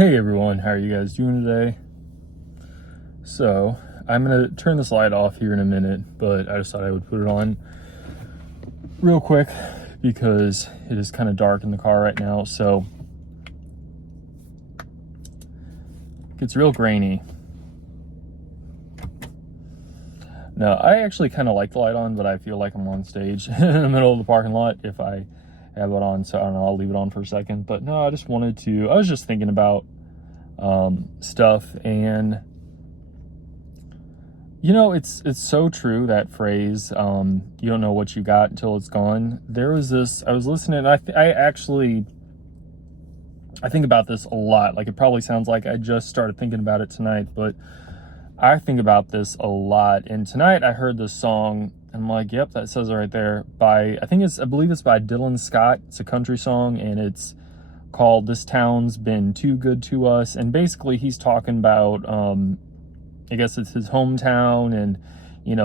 Hey everyone, how are you guys doing today? So, I'm gonna turn this light off here in a minute, but I just thought I would put it on real quick because it is kind of dark in the car right now, so it gets real grainy. No, I actually kind of like the light on, but I feel like I'm on stage in the middle of the parking lot if I have it on, so I don't know, I'll leave it on for a second. But no, I was just thinking about stuff, and it's so true, that phrase, you don't know what you got until it's gone. There was this, I was listening, I think about this a lot. Like, it probably sounds like I just started thinking about it tonight, but I think about this a lot. And tonight I heard this song, and I'm like, yep, that says it right there, I believe it's by Dylan Scott. It's a country song, and it's called "This Town's Been Too Good to Us." And basically he's talking about, I guess it's his hometown, and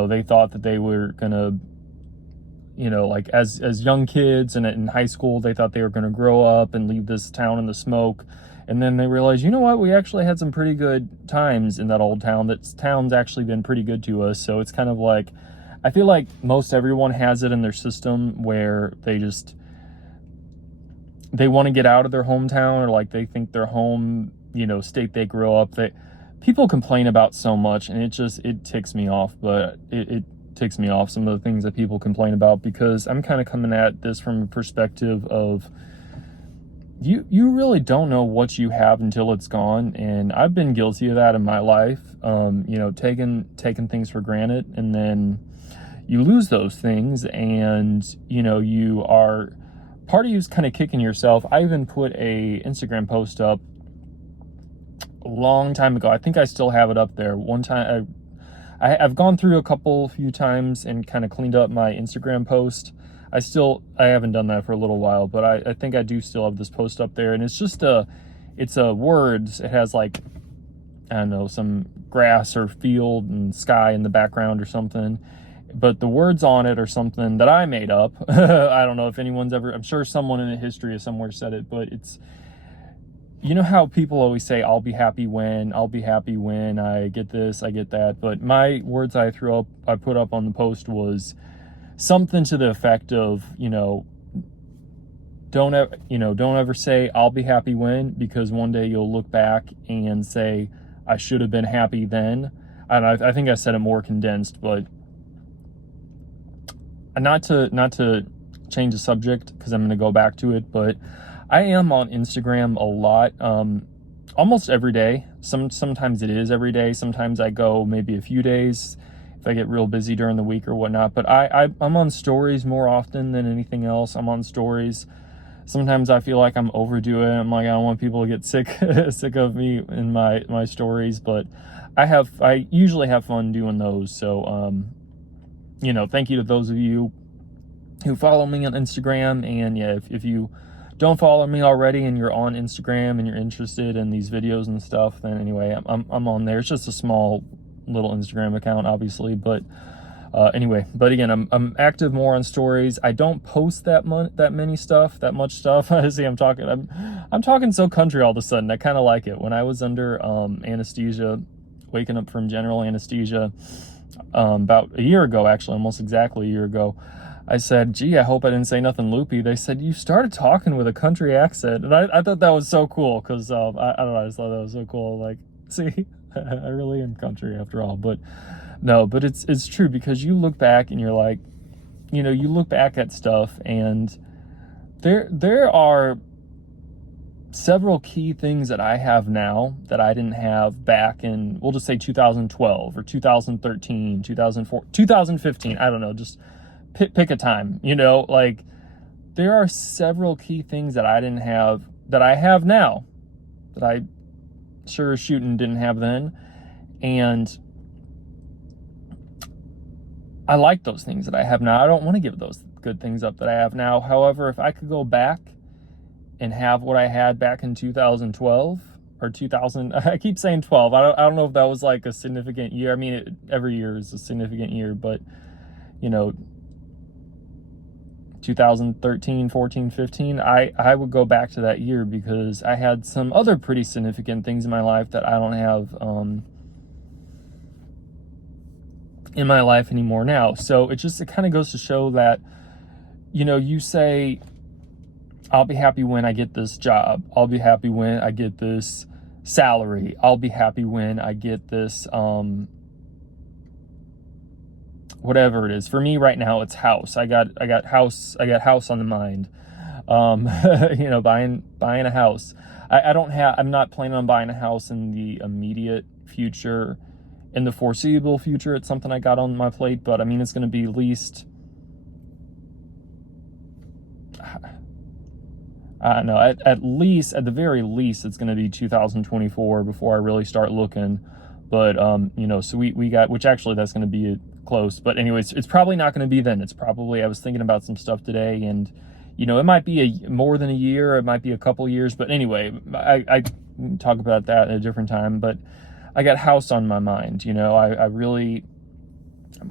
they thought that they were gonna, like, as young kids and in high school, they thought they were gonna grow up and leave this town in the smoke. And then they realized, you know what, we actually had some pretty good times in that old town. That town's actually been pretty good to us. So it's kind of like, I feel like most everyone has it in their system where they want to get out of their hometown, or like they think their home, state they grow up. People complain about so much, and it ticks me off. But it ticks me off, some of the things that people complain about, because I'm kind of coming at this from a perspective of, you really don't know what you have until it's gone. And I've been guilty of that in my life. Taking things for granted, and then you lose those things, and you are, part of you's kind of kicking yourself. I even put a Instagram post up a long time ago. I think I still have it up there. One time I've gone through a few times and kind of cleaned up my Instagram post. I haven't done that for a little while, but I think I do still have this post up there, and it's a words. It has, like, I don't know, some grass or field and sky in the background or something, but the words on it are something that I made up. I don't know if anyone's ever, I'm sure someone in the history of somewhere said it, but it's, how people always say, I'll be happy when I get this, I get that. But my words I put up on the post was something to the effect of, don't ever say I'll be happy when, because one day you'll look back and say, I should have been happy then. And I think I said it more condensed, but not to change the subject, because I'm going to go back to it, but I am on Instagram a lot, almost every day. Sometimes it is every day. Sometimes I go maybe a few days if I get real busy during the week or whatnot. But I'm on stories more often than anything else. I'm on stories. Sometimes I feel like I'm overdoing it. I'm like, I don't want people to get sick of me in my stories, but I usually have fun doing those. So thank you to those of you who follow me on Instagram. And yeah, if you don't follow me already and you're on Instagram and you're interested in these videos and stuff, then anyway, I'm on there. It's just a small little Instagram account, obviously, but anyway. But again, I'm active more on stories. I don't post that much stuff. See, I'm talking so country all of a sudden. I kind of like it. When I was under anesthesia, waking up from general anesthesia, about a year ago, actually, almost exactly a year ago, I said, gee, I hope I didn't say nothing loopy. They said, you started talking with a country accent. And I thought that was so cool, because I don't know, I just thought that was so cool. Like, see, I really am country after all. But no, but it's true, because you look back and you're like, you look back at stuff, and there are several key things that I have now that I didn't have back in, we'll just say 2012 or 2013, 2004, 2015. I don't know, just pick a time, like, there are several key things that I didn't have that I have now, that I sure as shooting didn't have then. And I like those things that I have now. I don't want to give those good things up that I have now. However, if I could go back and have what I had back in 2012 or 2000, I keep saying 12. I don't know if that was like a significant year. I mean, every year is a significant year, but 2013, 14, 15, I would go back to that year because I had some other pretty significant things in my life that I don't have in my life anymore now. So it kind of goes to show that, you say, I'll be happy when I get this job. I'll be happy when I get this salary. I'll be happy when I get this, whatever it is. For me right now, it's house. I got house on the mind. Buying a house. I'm not planning on buying a house in the immediate future. In the foreseeable future, it's something I got on my plate, but I mean, it's going to be at least, I don't know, at the very least, it's going to be 2024 before I really start looking. But, so we got, which actually that's going to be close. But anyways, it's probably not going to be then. It's probably, I was thinking about some stuff today, and, it might be more than a year. It might be a couple years. But anyway, I talk about that at a different time. But I got house on my mind. I'm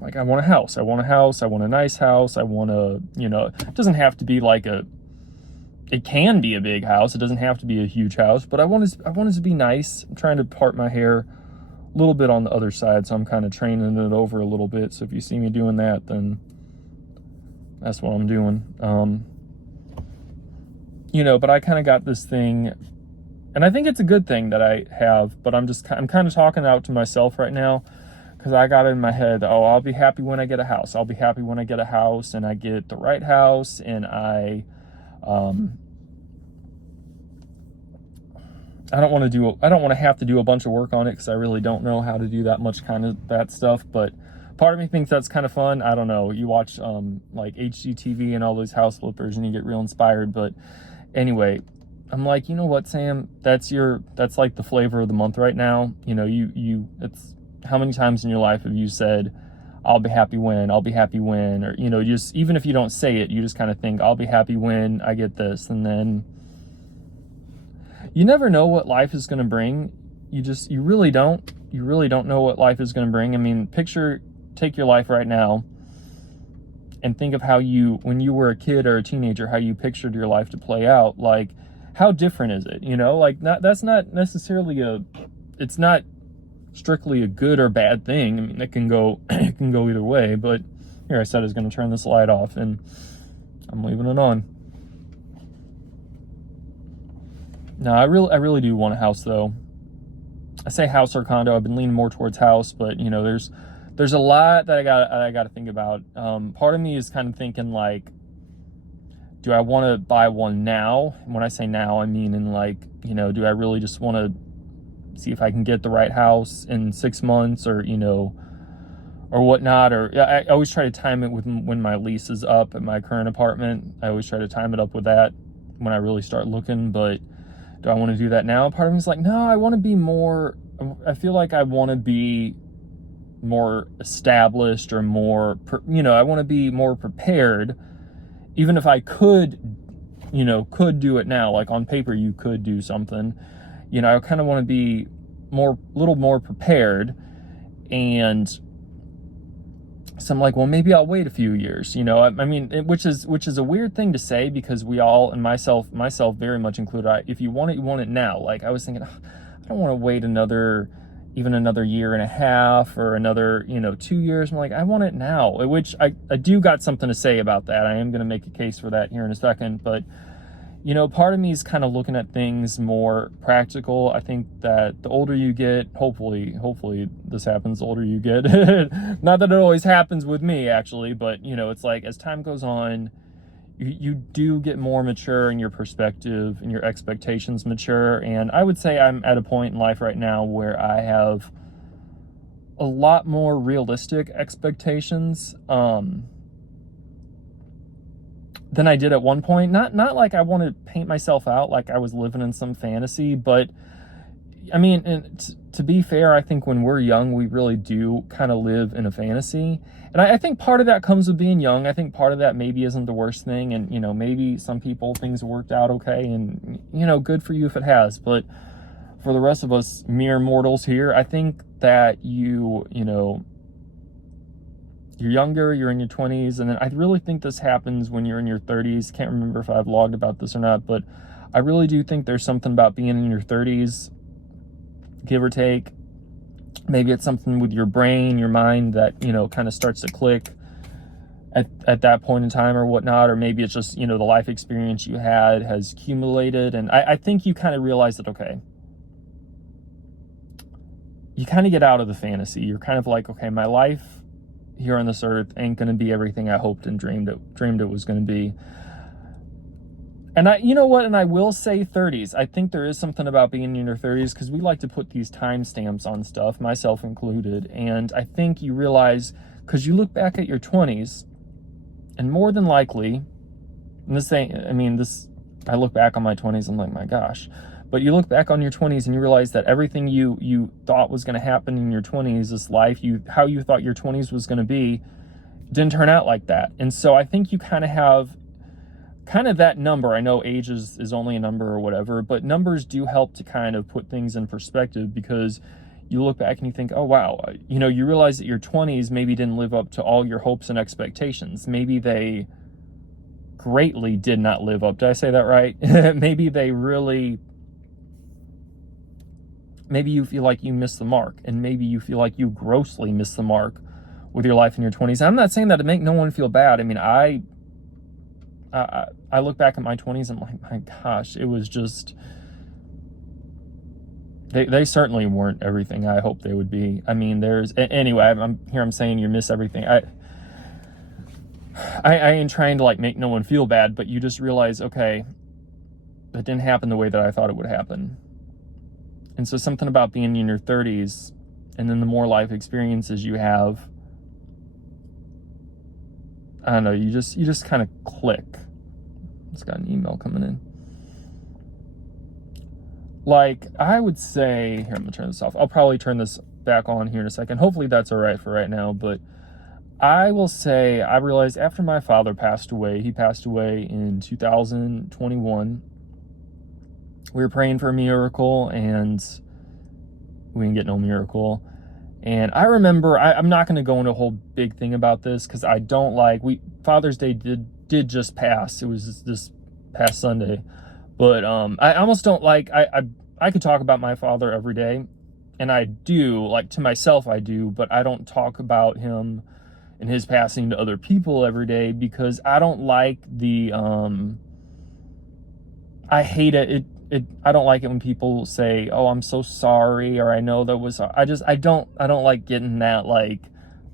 like, I want a house. I want a house. I want a nice house. I want it doesn't have to be like it can be a big house. It doesn't have to be a huge house, but I want it to be nice. I'm trying to part my hair a little bit on the other side, so I'm kind of training it over a little bit. So if you see me doing that, then that's what I'm doing. But I kind of got this thing, and I think it's a good thing that I have, but I'm kind of talking out to myself right now, because I got it in my head, I'll be happy when I get a house. I'll be happy when I get a house, and I get the right house, and I don't want to have to do a bunch of work on it, because I really don't know how to do that much kind of that stuff. But part of me thinks that's kind of fun. I don't know. You watch like HGTV and all those house flippers, and you get real inspired. But anyway, I'm like, you know what, Sam? That's like the flavor of the month right now. It's how many times in your life have you said, I'll be happy when, or, just, even if you don't say it, you just kind of think, I'll be happy when I get this. And then you never know what life is going to bring. You really don't know what life is going to bring. I mean, take your life right now and think of how when you were a kid or a teenager, how you pictured your life to play out. Like, how different is it? That's not necessarily it's not strictly a good or bad thing. I mean, it can go either way. But here, I said I was going to turn this light off, and I'm leaving it on. No, I really do want a house, though. I say house or condo. I've been leaning more towards house, but there's a lot that I got to think about. Part of me is kind of thinking, like, do I want to buy one now? And when I say now, I mean in do I really just want to see if I can get the right house in 6 months, or or whatnot? Or I always try to time it with when my lease is up at my current apartment. I always try to time it up with that when I really start looking. But do I want to do that now? Part of me is like, no, I want to be more. I feel like I want to be more established, or more, I want to be more prepared. Even if I could do it now, like on paper, you could do something, I kind of want to be a little more prepared. And so I'm like, well, maybe I'll wait a few years, I mean, which is a weird thing to say, because we all, and myself very much included, if you want it, you want it now. Like, I was thinking, I don't want to wait another year and a half, or another, 2 years. I'm like, I want it now, which I do got something to say about that. I am going to make a case for that here in a second. But, part of me is kind of looking at things more practical. I think that the older you get, hopefully this happens the older you get. Not that it always happens with me, actually, but, it's like, as time goes on, you do get more mature in your perspective, and your expectations mature. And I would say I'm at a point in life right now where I have a lot more realistic expectations than I did at one point. Not like I want to paint myself out like I was living in some fantasy, but I mean, to be fair, I think when we're young, we really do kind of live in a fantasy. And I think part of that comes with being young. I think part of that maybe isn't the worst thing. And, maybe some people, things worked out okay, and, good for you if it has. But for the rest of us mere mortals here, I think that you're younger, you're in your 20s, and then I really think this happens when you're in your 30s. Can't remember if I've logged about this or not, but I really do think there's something about being in your 30s, give or take. Maybe it's something with your brain, your mind that, kind of starts to click at that point in time or whatnot, or maybe it's just, the life experience you had has accumulated. And I think you kind of realize that, okay, you kind of get out of the fantasy. You're kind of like, okay, my life here on this earth ain't going to be everything I hoped and dreamed it was going to be. And and I will say 30s. I think there is something about being in your 30s, because we like to put these timestamps on stuff, myself included. And I think you realize, because you look back at your 20s, and more than likely, I look back on my 20s, I'm like, my gosh. But you look back on your 20s and you realize that everything you thought was going to happen in your 20s, this life, how you thought your 20s was going to be, didn't turn out like that. And so I think you kind of have that number. I know age is only a number or whatever, but numbers do help to kind of put things in perspective, because you look back and you think, oh, wow, you realize that your 20s maybe didn't live up to all your hopes and expectations. Maybe they greatly did not live up. Did I say that right? Maybe you feel like you missed the mark, and maybe you feel like you grossly missed the mark with your life in your 20s. I'm not saying that to make no one feel bad. I mean, I look back at my 20s and I'm like, my gosh, it was just, they certainly weren't everything I hoped they would be. I mean, anyway, I'm saying you miss everything. I ain't trying to make no one feel bad, but you just realize, okay, that didn't happen the way that I thought it would happen. And so something about being in your 30s, and then the more life experiences you have, I don't know, you just kind of click. Just got an email coming in. I would say, here, I'm gonna turn this off. I'll probably turn this back on here in a second. Hopefully that's all right for right now, but I will say, I realized after my father passed away, he passed away in 2021. We were praying for a miracle, and we didn't get no miracle. And I remember, I'm not going to go into a whole big thing about this, because I don't Father's Day did just pass. It was this past Sunday. But I almost don't I could talk about my father every day, and I do, to myself I do, but I don't talk about him and his passing to other people every day, because I don't like I hate it. I don't like it when people say, oh, I'm so sorry, or I know that was, I don't like getting that,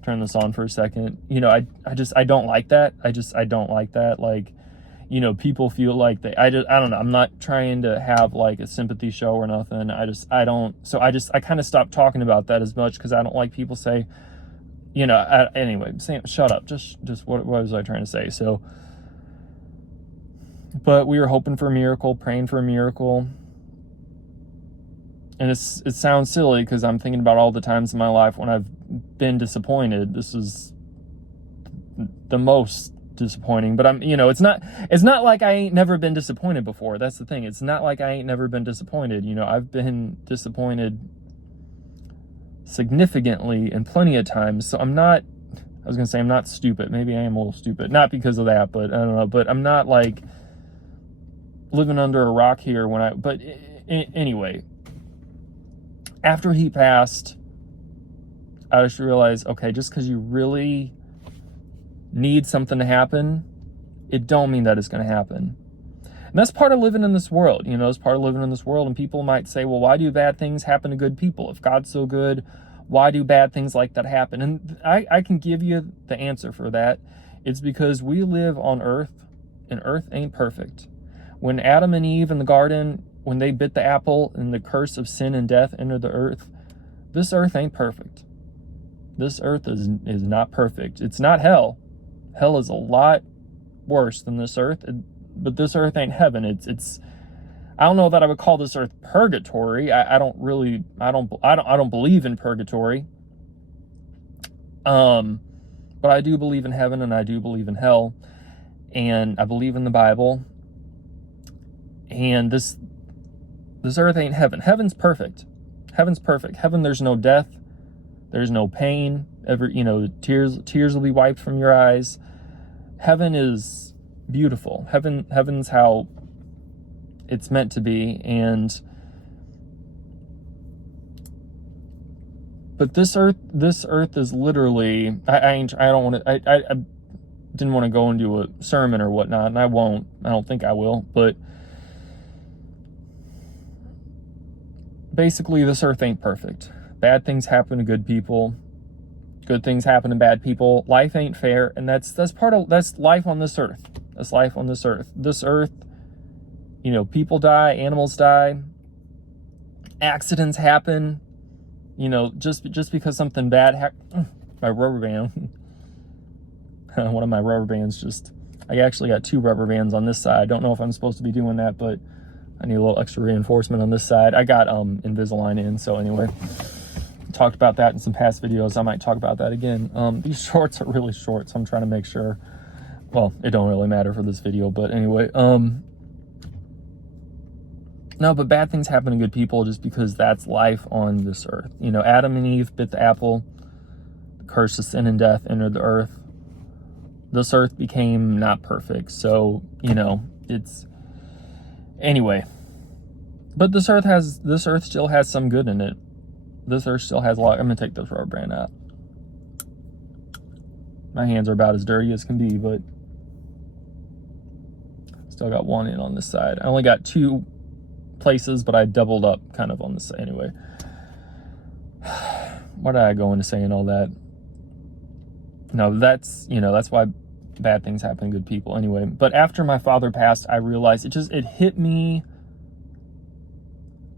turn this on for a second. I don't like that. I don't like that. People feel like I don't know. I'm not trying to have a sympathy show or nothing. I kind of stopped talking about that as much, because I don't like people say, anyway, Sam, shut up. Just what was I trying to say? So, but we were hoping for a miracle, praying for a miracle. And it sounds silly, because I'm thinking about all the times in my life when I've been disappointed. This is the most disappointing, but it's not like I ain't never been disappointed before. That's the thing. It's not like I ain't never been disappointed. I've been disappointed significantly and plenty of times. So I'm not stupid. Maybe I am a little stupid. Not because of that, but I don't know. But I'm not living under a rock here but anyway, after he passed, I just realized, okay, just because you really need something to happen, it don't mean that it's going to happen. And that's part of living in this world. It's part of living in this world. And people might say, well, why do bad things happen to good people? If God's so good, why do bad things like that happen? And I can give you the answer for that. It's because we live on earth, and earth ain't perfect. When Adam and Eve in the garden, when they bit the apple and the curse of sin and death entered the earth, this earth ain't perfect. This earth is not perfect. It's not hell. Hell is a lot worse than this earth, but this earth ain't heaven. It's I don't know that I would call this earth purgatory. I don't believe in purgatory. But I do believe in heaven, and I do believe in hell, and I believe in the Bible. And this earth ain't heaven. Heaven's perfect. Heaven's perfect. Heaven, there's no death. There's no pain ever, tears will be wiped from your eyes. Heaven is beautiful. Heaven's how it's meant to be. But this earth is literally, I didn't want to go into a sermon or whatnot, and I won't. I don't think I will, but basically this earth ain't perfect. Bad things happen to good people. Good things happen to bad people. Life ain't fair, and that's life on this earth. That's life on this earth. This earth, people die, animals die, accidents happen. Just because something bad my rubber band. One of my rubber bands I actually got 2 rubber bands on this side. I don't know if I'm supposed to be doing that, but I need a little extra reinforcement on this side. I got Invisalign in, so anyway. Talked about that in some past videos. I might talk about that again. These shorts are really short, so I'm trying to make sure. Well, it don't really matter for this video, but anyway. No, but bad things happen to good people just because that's life on this earth. Adam and Eve bit the apple. The curse of sin and death entered the earth. This earth became not perfect. So, it's... Anyway. But this earth still has some good in it. This earth still has a lot. I'm going to take this rubber band out. My hands are about as dirty as can be, but still got 1 in on this side. I only got 2 places, but I doubled up kind of on this side. Anyway. Why did I go into saying all that? No, that's why bad things happen to good people. Anyway, but after my father passed, I realized it hit me,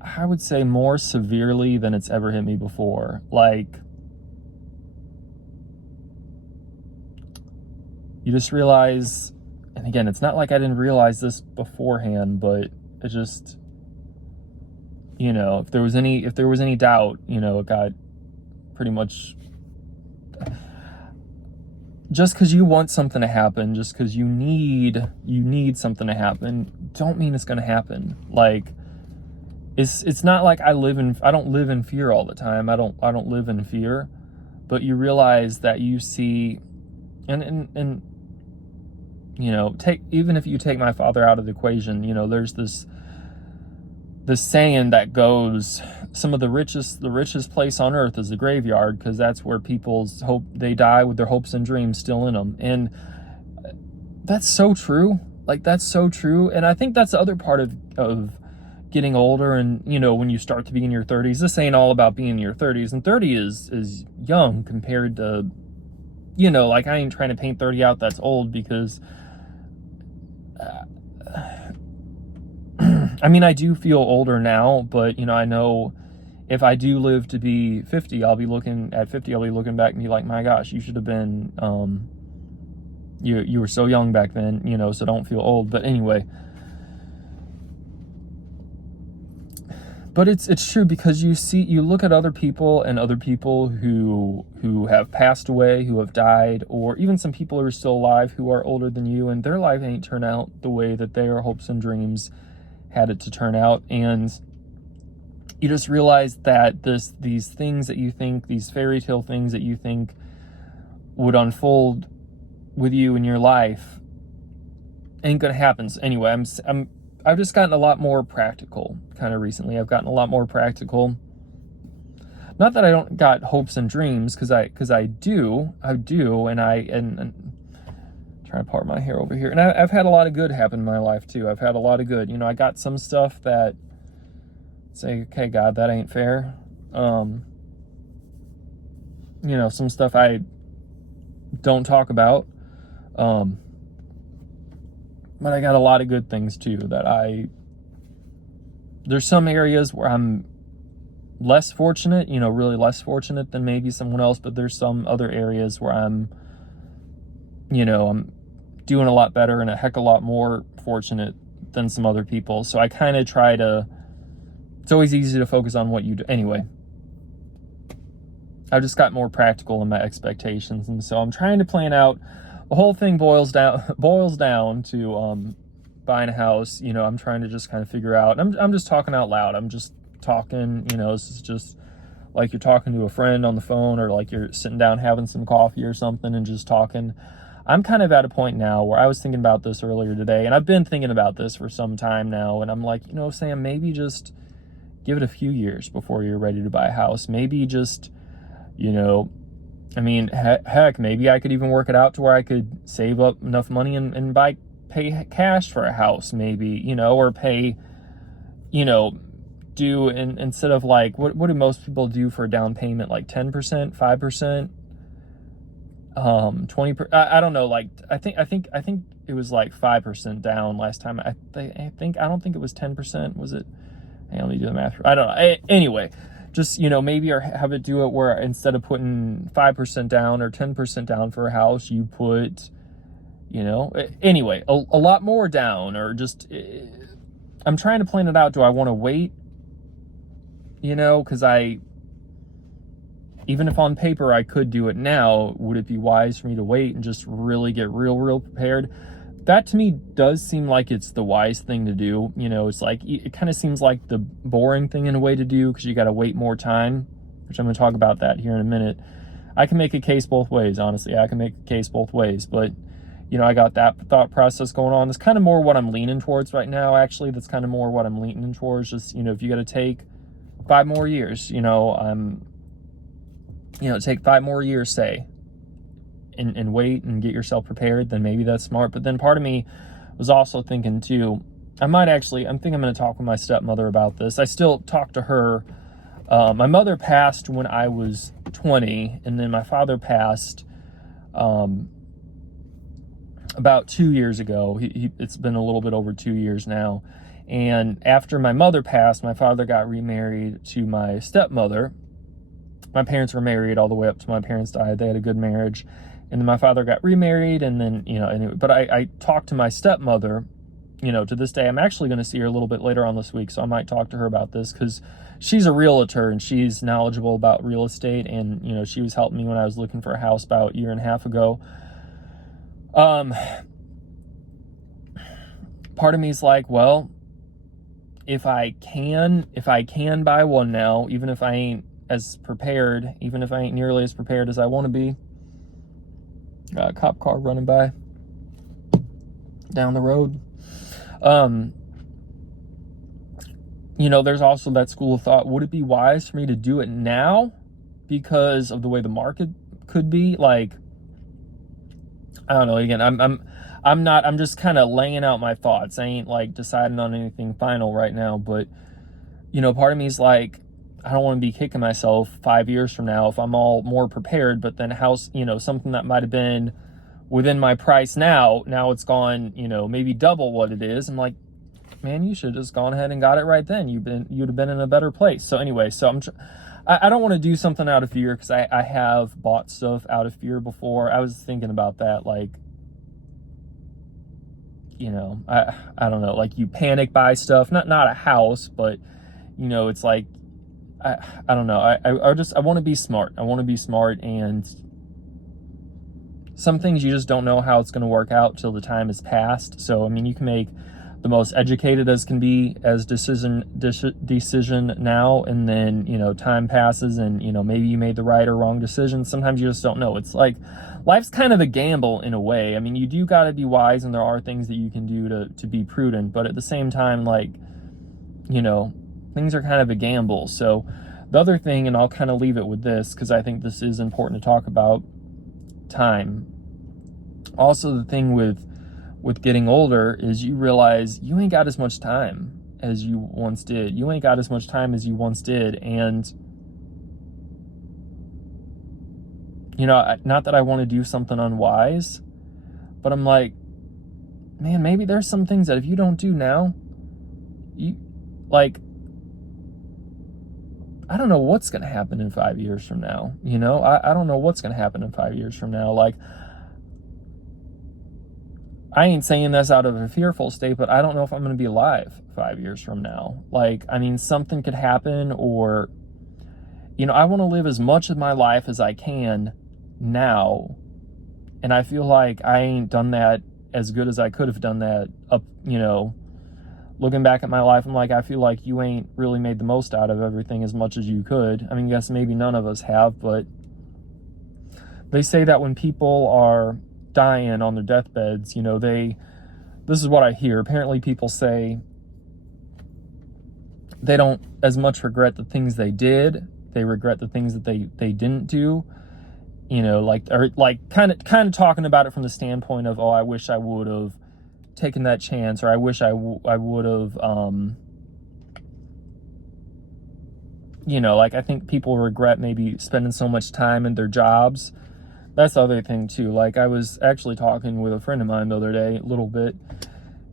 I would say, more severely than it's ever hit me before. Like, you just realize, and again, it's not like I didn't realize this beforehand, but it just, if there was any doubt, it got pretty much, just because you want something to happen, just because you need something to happen, don't mean it's going to happen. Like, it's not like I don't live in fear all the time. I don't live in fear, but you realize that you see, and even if you take my father out of the equation, there's this saying that goes, some of the richest place on earth is the graveyard, because that's where they die with their hopes and dreams still in them. And that's so true. Like, that's so true. And I think that's the other part of getting older, and when you start to be in your 30s. This ain't all about being in your 30s, and 30 is young compared to, like, I ain't trying to paint 30 out that's old, because I mean, I do feel older now, but I know if I do live to be 50, I'll be looking back and be like, my gosh, you should have been, you were so young back then, so don't feel old. But anyway, but it's true, because you look at other people, and other people who have passed away, who have died, or even some people who are still alive who are older than you, and their life ain't turned out the way that their hopes and dreams had it to turn out. And you just realize that these things that you think, these fairy tale things that you think would unfold with you in your life, ain't gonna happen. So anyway, I've just gotten a lot more practical kind of recently. I've gotten a lot more practical. Not that I don't got hopes and dreams, because I do, and trying to part my hair over here. And I've had a lot of good happen in my life too. I've had a lot of good. I got some stuff that say, okay, God, that ain't fair. Some stuff I don't talk about. But I got a lot of good things too there's some areas where I'm less fortunate, really less fortunate than maybe someone else, but there's some other areas where I'm doing a lot better and a heck of a lot more fortunate than some other people. So I kind of try to, it's always easy to focus on what you do. Anyway, I've just got more practical in my expectations. And so I'm trying to plan out, the whole thing boils down to buying a house. I'm trying to just kind of figure out, I'm just talking out loud. I'm just talking, this is just like you're talking to a friend on the phone, or like you're sitting down having some coffee or something and just talking. I'm kind of at a point now where I was thinking about this earlier today, and I've been thinking about this for some time now, and I'm like, Sam, maybe just give it a few years before you're ready to buy a house. Maybe just, I mean, heck, maybe I could even work it out to where I could save up enough money and pay cash for a house, maybe, or pay, instead of like, what do most people do for a down payment? Like 10%, 5%, 20%. I don't know. Like, I think it was like 5% down last time. I don't think it was 10%. Was it? Hey, let me do the math. I don't know. Anyway, just, maybe or have it do it where instead of putting 5% down or 10% down for a house, you put, anyway, a lot more down, or just, I'm trying to plan it out. Do I want to wait? Because even if on paper I could do it now, would it be wise for me to wait and just really get real prepared? That to me does seem like it's the wise thing to do. It's like, it kind of seems like the boring thing in a way to do, because you got to wait more time, which I'm going to talk about that here in a minute. I can make a case both ways, honestly. I can make a case both ways, but I got that thought process going on. That's kind of more what I'm leaning towards right now, actually. That's kind of more what I'm leaning towards. Just, if you got to take 5 more years, take 5 more years, say, and wait and get yourself prepared, then maybe that's smart. But then part of me was also thinking too, I'm thinking I'm going to talk with my stepmother about this. I still talk to her. My mother passed when I was 20, and then my father passed about 2 years ago. It's been a little bit over 2 years now. And after my mother passed, my father got remarried to my stepmother. My parents were married all the way up to my parents died. They had a good marriage. And then my father got remarried, and then, but I talked to my stepmother, to this day. I'm actually going to see her a little bit later on this week, so I might talk to her about this, because she's a realtor and she's knowledgeable about real estate, and, she was helping me when I was looking for a house about a year and a half ago. Part of me is like, well, if I can buy one now, even if I ain't as prepared, even if I ain't nearly as prepared as I want to be. Got a cop car running by down the road. There's also that school of thought, would it be wise for me to do it now because of the way the market could be? Like, I don't know. Again, I'm just kind of laying out my thoughts. I ain't like deciding on anything final right now, but part of me is like, I don't want to be kicking myself 5 years from now if I'm all more prepared, but then something that might have been within my price now it's gone, maybe double what it is. I'm like, man, you should have just gone ahead and got it right then. You'd have been in a better place. So anyway, I don't want to do something out of fear, because I have bought stuff out of fear before. I was thinking about that, like, I don't know, like you panic buy stuff, not a house, but it's like, I don't know. I want to be smart. I want to be smart, and some things you just don't know how it's going to work out till the time is passed. So, I mean, you can make the most educated as can be as decision now, and then, time passes and, maybe you made the right or wrong decision. Sometimes you just don't know. It's like, life's kind of a gamble in a way. I mean, you do got to be wise, and there are things that you can do to be prudent, but at the same time, like, things are kind of a gamble. So the other thing, and I'll kind of leave it with this, because I think this is important to talk about, time. Also, the thing with getting older is you realize you ain't got as much time as you once did. And, not that I want to do something unwise, but I'm like, man, maybe there's some things that if you don't do now, I don't know what's going to happen in 5 years from now. I don't know what's going to happen in 5 years from now. Like, I ain't saying this out of a fearful state, but I don't know if I'm going to be alive 5 years from now. Like, I mean, something could happen, or, I want to live as much of my life as I can now. And I feel like I ain't done that as good as I could have done that up, looking back at my life, I'm like, I feel like you ain't really made the most out of everything as much as you could. I mean, yes, maybe none of us have, but they say that when people are dying on their deathbeds, you know, this is what I hear. Apparently people say they don't as much regret the things they did. They regret the things that they didn't do. You know, like, or like kind of talking about it from the standpoint of, oh, I wish I would have taken that chance, or I wish I would have, you know, like, I think people regret maybe spending so much time in their jobs. That's the other thing too. Like, I was actually talking with a friend of mine the other day a little bit,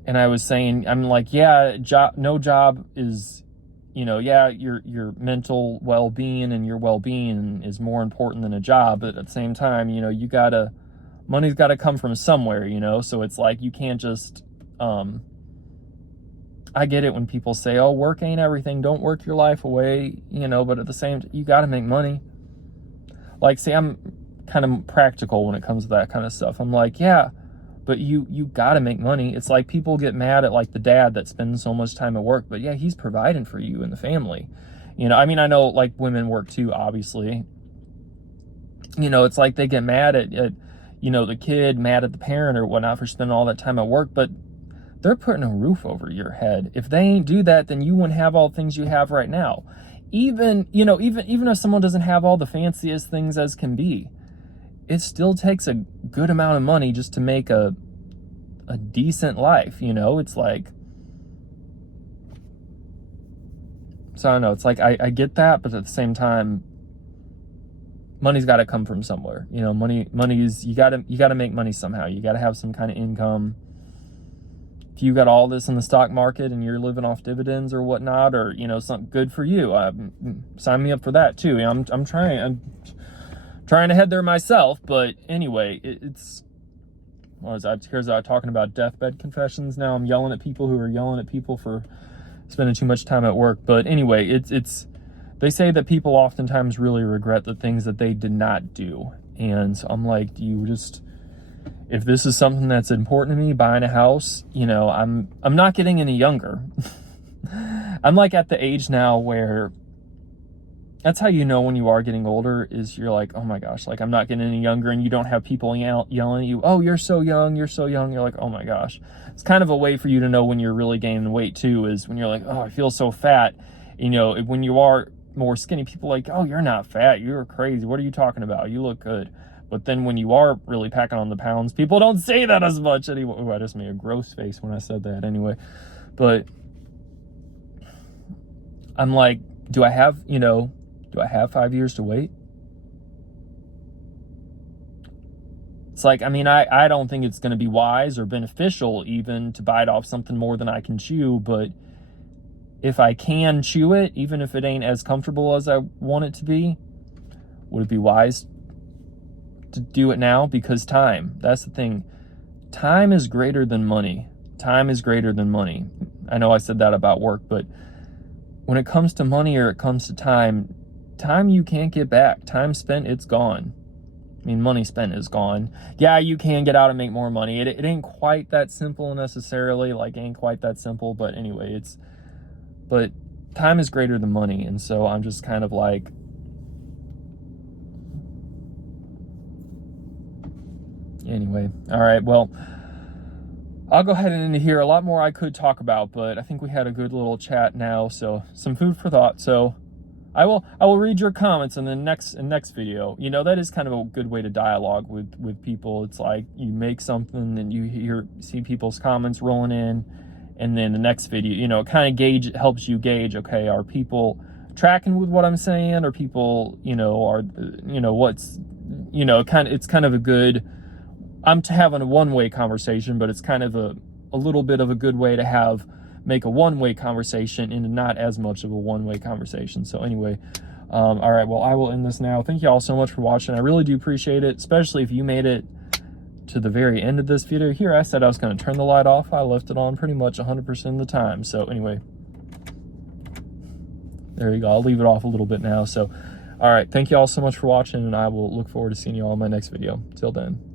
and I was saying, I'm like, yeah, no job is, you know, yeah, your mental well-being and your well-being is more important than a job, but at the same time, you know, money's got to come from somewhere, you know. So it's like, you can't just I get it when people say, oh, work ain't everything, don't work your life away, you know, but at the same time, you got to make money. Like, see, I'm kind of practical when it comes to that kind of stuff. I'm like, yeah, but you got to make money. It's like people get mad at like the dad that spends so much time at work, but yeah, he's providing for you and the family. You know, I mean, I know like women work too, obviously. You know, it's like they get mad at you know, the kid, mad at the parent or whatnot for spending all that time at work, but they're putting a roof over your head. If they ain't do that, then you wouldn't have all the things you have right now. Even, you know, even if someone doesn't have all the fanciest things as can be, it still takes a good amount of money just to make a decent life, you know? It's like, so I don't know, it's like, I get that, but at the same time, money's got to come from somewhere. You know, money is, you got to make money somehow. You got to have some kind of income. If you got all this in the stock market and you're living off dividends or whatnot, or, you know, something good for you, sign me up for that too. You know, I'm trying to head there myself, but anyway, it's, what was I, here's I talking about deathbed confessions. Now I'm yelling at people who are yelling at people for spending too much time at work. But anyway, it's they say that people oftentimes really regret the things that they did not do. And so I'm like, do you just, if this is something that's important to me, buying a house, you know, I'm not getting any younger. I'm like at the age now where that's how you know when you are getting older, is you're like, oh my gosh, like I'm not getting any younger, and you don't have people yelling at you, oh, you're so young, you're so young. You're like, oh my gosh. It's kind of a way for you to know when you're really gaining weight too, is when you're like, oh, I feel so fat. You know, when you are more skinny, people are like, oh, you're not fat, you're crazy, what are you talking about, you look good. But then when you are really packing on the pounds, people don't say that as much anymore. Oh, I just made a gross face when I said that anyway. But I'm like, do I have 5 years to wait? It's like, I mean, I don't think it's going to be wise or beneficial even to bite off something more than I can chew, but if I can chew it, even if it ain't as comfortable as I want it to be, would it be wise to do it now? Because time, that's the thing. Time is greater than money. Time is greater than money. I know I said that about work, but when it comes to money or it comes to time you can't get back. Time spent, it's gone. I mean, money spent is gone. Yeah, you can get out and make more money. It ain't quite that simple necessarily, like ain't quite that simple, but anyway, but time is greater than money. And so I'm just kind of like, anyway, all right, well, I'll go ahead and end it here. A lot more I could talk about, but I think we had a good little chat now, so some food for thought. So I will read your comments in the next video. You know, that is kind of a good way to dialogue with people. It's like you make something and you see people's comments rolling in, and then the next video, you know, it kind of helps you gauge, okay, are people tracking with what I'm saying? Or people, you know, what's, you know, it's kind of a good, I'm having a one-way conversation, but it's kind of a little bit of a good way to make a one-way conversation into not as much of a one-way conversation. So anyway, all right, well, I will end this now. Thank you all so much for watching. I really do appreciate it, especially if you made it to the very end of this video. Here, I said I was going to turn the light off. I left it on pretty much 100% of the time. So anyway, there you go. I'll leave it off a little bit now. So, all right, thank you all so much for watching, and I will look forward to seeing you all in my next video. Till then.